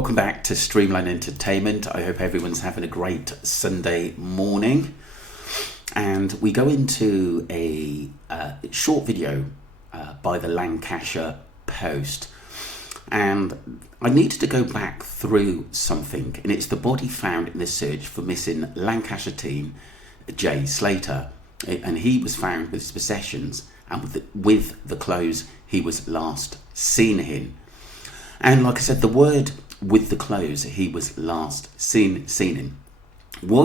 Welcome back to Streamline Entertainment. I hope everyone's having a great Sunday morning. And we go into a short video by the Lancashire Post. And I needed to go back through something, and it's the body found in the search for missing Lancashire teen Jay Slater. And he was found with his possessions and with the clothes he was last seen in. And like I said, the word with the clothes he was last seen in, were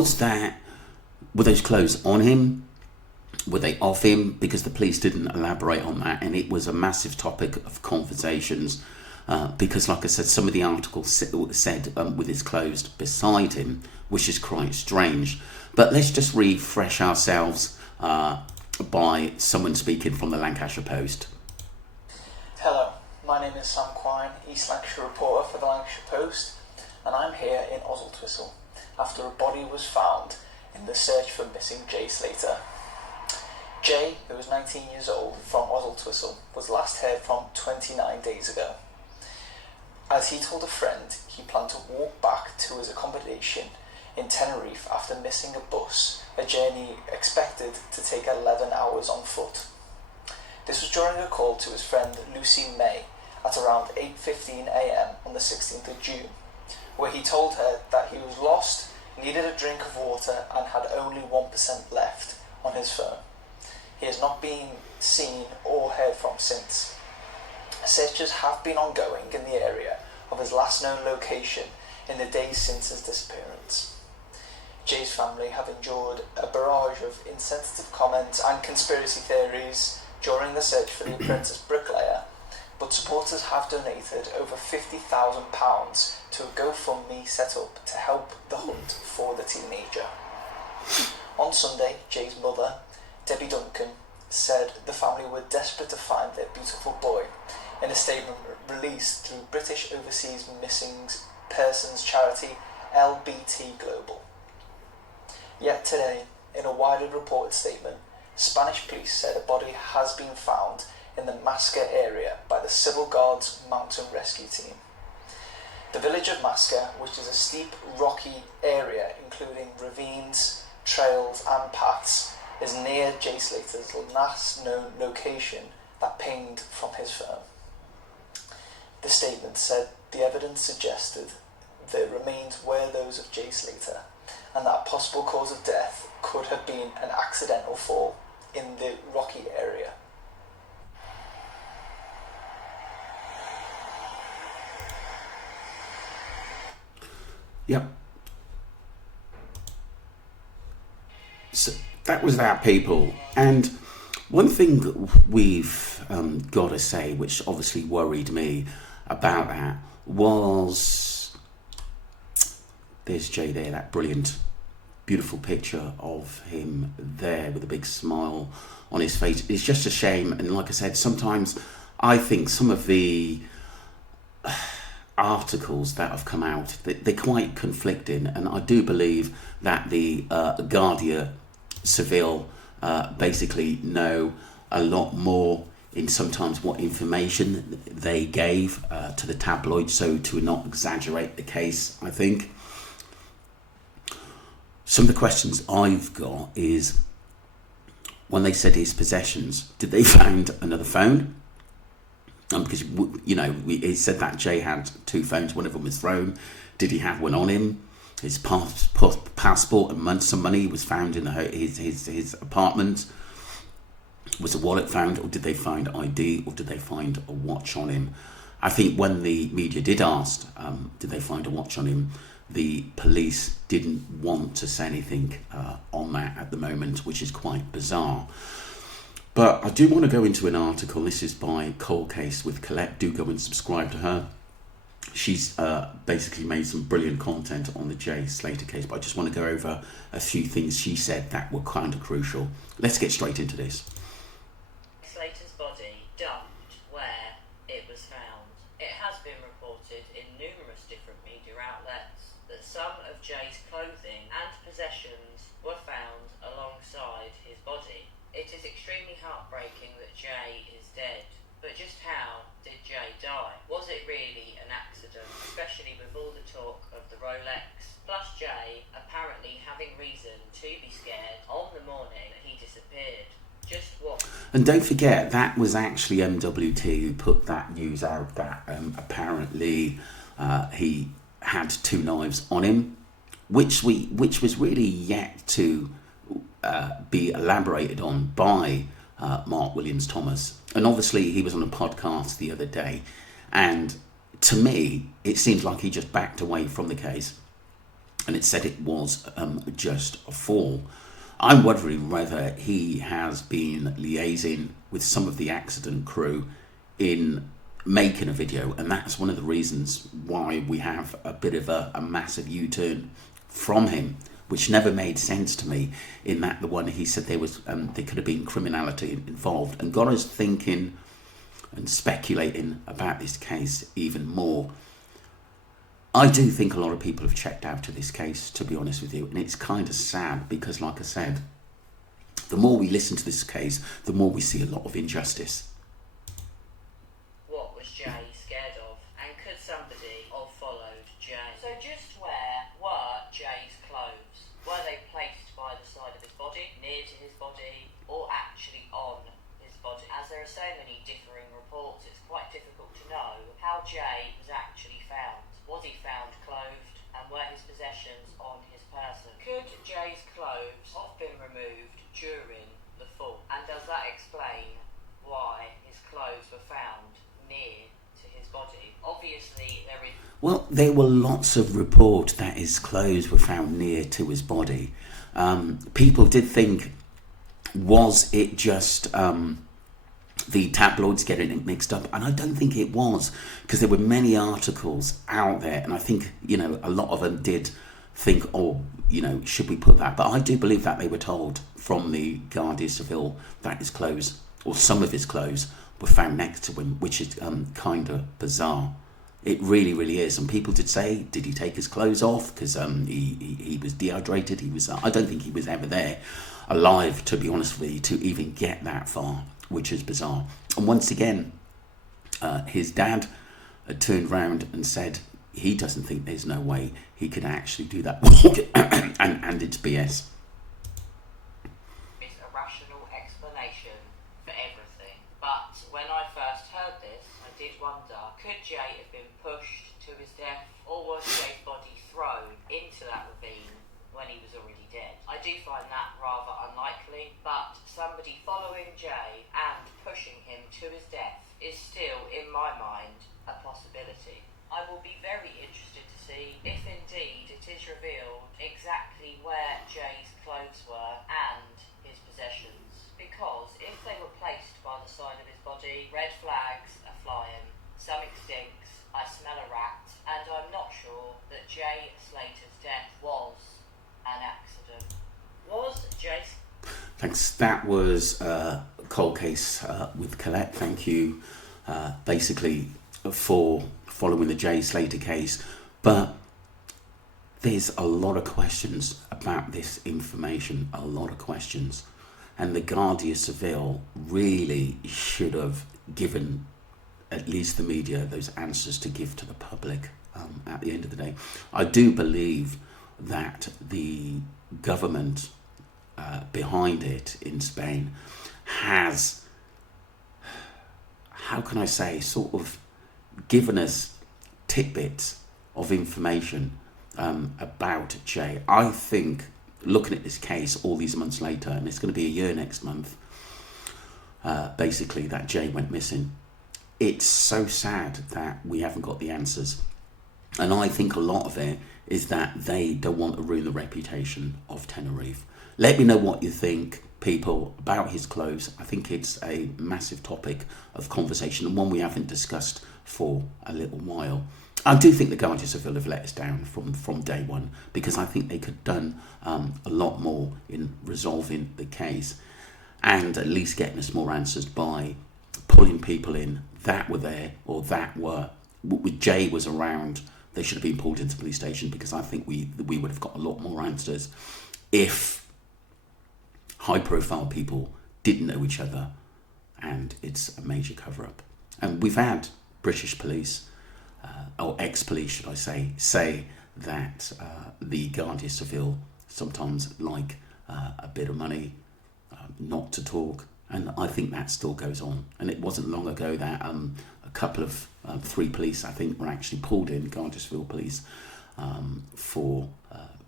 those clothes on him? Were they off him? Because the police didn't elaborate on that, and it was a massive topic of conversations because, like I said, some of the articles said with his clothes beside him, which is quite strange. But let's just refresh ourselves by someone speaking from the Lancashire Post. Hello, my name is Sam Quine, East Lancashire reporter for the Lancashire Post, and I'm here in Oswestwhistle after a body was found in the search for missing Jay Slater. Jay, who was 19 years old, from Oswestwhistle, was last heard from 29 days ago. As he told a friend, he planned to walk back to his accommodation in Tenerife after missing a bus, a journey expected to take 11 hours on foot. This was during a call to his friend Lucy May at around 8:15 a.m. on the 16th of June, where he told her that he was lost, needed a drink of water and had only 1% left on his phone. He has not been seen or heard from since. Searches have been ongoing in the area of his last known location in the days since his disappearance. Jay's family have endured a barrage of insensitive comments and conspiracy theories during the search for the apprentice bricklayer, but supporters have donated over £50,000 to a GoFundMe set up to help the hunt for the teenager. On Sunday, Jay's mother, Debbie Duncan, said the family were desperate to find their beautiful boy in a statement released through British Overseas Missing Persons charity LBT Global. Yet today, in a widely reported statement, Spanish police said a body has been found in the Masca area by the Civil Guard's Mountain Rescue Team. The village of Masca, which is a steep, rocky area including ravines, trails and paths, is near Jay Slater's last known location that pinged from his phone. The statement said the evidence suggested the remains were those of Jay Slater, and that a possible cause of death could have been an accidental fall in the rocky area. Yep. So that was that, people. And one thing we've got to say, which obviously worried me about that, was there's Jay there, that brilliant, beautiful picture of him there with a big smile on his face. It's just a shame. And like I said, sometimes I think some of the articles that have come out, they're quite conflicting, and I do believe that the Guardia Civil basically know a lot more in sometimes what information they gave to the tabloid, so to not exaggerate the case. I think some of the questions I've got is, when they said his possessions, did they find another phone? Because, you know, he said that Jay had two phones, one of them was thrown. Did he have one on him? His passport and some money was found in his apartment. Was a wallet found, or did they find ID, or did they find a watch on him? I think when the media did ask, did they find a watch on him, the police didn't want to say anything on that at the moment, which is quite bizarre. But I do want to go into an article. This is by Cold Case with Colette. Do go and subscribe to her. She's basically made some brilliant content on the Jay Slater case, but I just want to go over a few things she said that were kind of crucial. Let's get straight into this. Slater's body dumped where it was found. It has been reported in numerous different media outlets that some of Jay's clothing and possessions were found alongside his body. It is extremely heartbreaking that Jay is dead, but just how did Jay die? Was it really an accident, especially with with all the talk of the Rolex, plus Jay apparently having reason to be scared on the morning that he disappeared. Just what? And don't forget, that was actually MWT who put that news out that apparently he had 2 knives on him, which was really yet to be elaborated on by Mark Williams Thomas. And obviously he was on a podcast the other day, and to me it seems like he just backed away from the case, and it said it was just a fall. I'm wondering whether he has been liaising with some of the accident crew in making a video, and that's one of the reasons why we have a bit of a massive U-turn from him, which never made sense to me, in that the one he said there could have been criminality involved, and got us thinking and speculating about this case even more. I do think a lot of people have checked out of this case, to be honest with you, and it's kind of sad because, like I said, the more we listen to this case, the more we see a lot of injustice. What was Jay scared of? And could somebody have followed Jay? So just where were Jay's clothes? Were they placed by the side of his body, near to his body, or actually on his body? As there are so many differing reports, it's quite difficult to know how Jay was actually found. Was he found clothed, and were his possessions on his person? Could Jay's clothes have been removed during the fall? And does that explain why his clothes were found near to his body? Obviously there is... Well, there were lots of reports that his clothes were found near to his body. People did think, was it just the tabloids getting it mixed up? And I don't think it was, because there were many articles out there, and I think, a lot of them did think, should we put that? But I do believe that they were told from the Guardia Civil that his clothes, or some of his clothes, were found next to him, which is kind of bizarre. It really, really is. And people did say, did he take his clothes off? Because he was dehydrated. I don't think he was ever there alive, to be honest with you, to even get that far, which is bizarre. And once again, his dad had turned round and said he doesn't think there's no way he could actually do that walk, and it's BS. It's a rational explanation for everything. But when I first heard this, I did wonder, could Jay have been pushed to his death, or was Jay's body thrown into that ravine when he was already dead? I do find that rather unlikely, but somebody following Jay and pushing him to his death is still, in my mind, a possibility. I will be very interested to see if indeed it is revealed exactly where Jay's clothes were and his possessions, because if they were placed by the side of his body, red flags are flying, something stinks, I smell a rat, and I'm not sure that Jay Slater's death was an accident. Was Jay... Thanks. That was Cold Case with Colette. Thank you, basically, for following the Jay Slater case. But there's a lot of questions about this information, a lot of questions. And the Guardia Civil really should have given at least the media those answers to give to the public at the end of the day. I do believe that the government behind it in Spain has, how can I say, sort of given us tidbits of information about Jay. I think, looking at this case all these months later, and it's going to be a year next month, basically, that Jay went missing, it's so sad that we haven't got the answers. And I think a lot of it is that they don't want to ruin the reputation of Tenerife. Let me know what you think, people, about his clothes. I think it's a massive topic of conversation, and one we haven't discussed for a little while. I do think the Guardia Civil have let us down from day one, because I think they could have done a lot more in resolving the case, and at least getting us more answers by pulling people in that were there, or that were, with Jay was around. They should have been pulled into the police station, because I think we would have got a lot more answers if high profile people didn't know each other, and it's a major cover up. And we've had British police or ex-police, should I say that the Guardia Civil sometimes like a bit of money, not to talk, and I think that still goes on. And it wasn't long ago that a couple of 3 police, I think, were actually pulled in, Guardia Civil police, for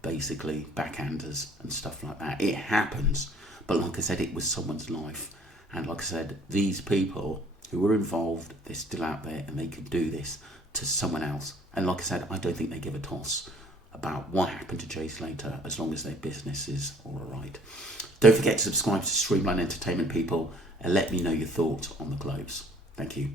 basically backhanders and stuff like that. It happens, but like I said, it was someone's life, and like I said, these people who were involved, they're still out there and they could do this to someone else. And like I said, I don't think they give a toss about what happened to Jay Slater as long as their business is all right. Don't forget to subscribe to Streamline Entertainment, people, and let me know your thoughts on the Globes. Thank you.